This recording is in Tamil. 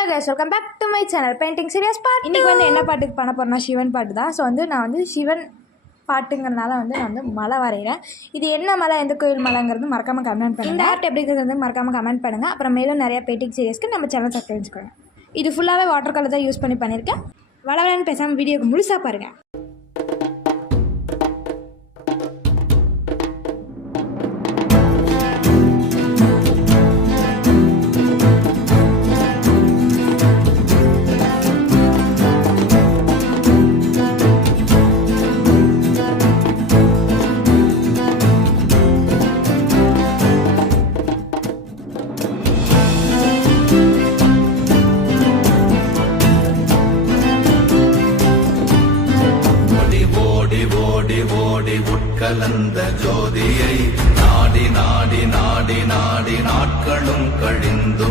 Hello guys, welcome back to my channel painting series part. இன்றைக்கி வந்து என்ன பாட்டுக்கு பண்ண போகிறேன்னா சிவன் பாட்டு தான். ஸோ வந்து நான் வந்து சிவன் பாட்டுங்கிறதுனால வந்து நான் வந்து மலை வரைகிறேன். இது என்ன மலை, எந்த கோயில் மலைங்கிறது மறக்காமல் கமெண்ட் பண்ணுங்கள். இந்த ஆர்ட் எப்படி இருக்கிறது மறக்காமல் கமெண்ட் பண்ணுங்கள். அப்புறம் மேலும் நிறையா பெயிண்டிங் சீரியஸ்க்கு நம்ம சேனல் சப்ஸ்கிரைப் பண்ணிக்கோங்க. இது ஃபுல்லாகவே வாட்டர் கலர் தான் யூஸ் பண்ணியிருக்கேன். வளவலன்னு பேசாமல் வீடியோக்கு முழுசாக பாருங்கள். ஓடி உட்கலந்த ஜோதியை நாடி நாடி நாடி நாடி நாட்களும் கழிந்து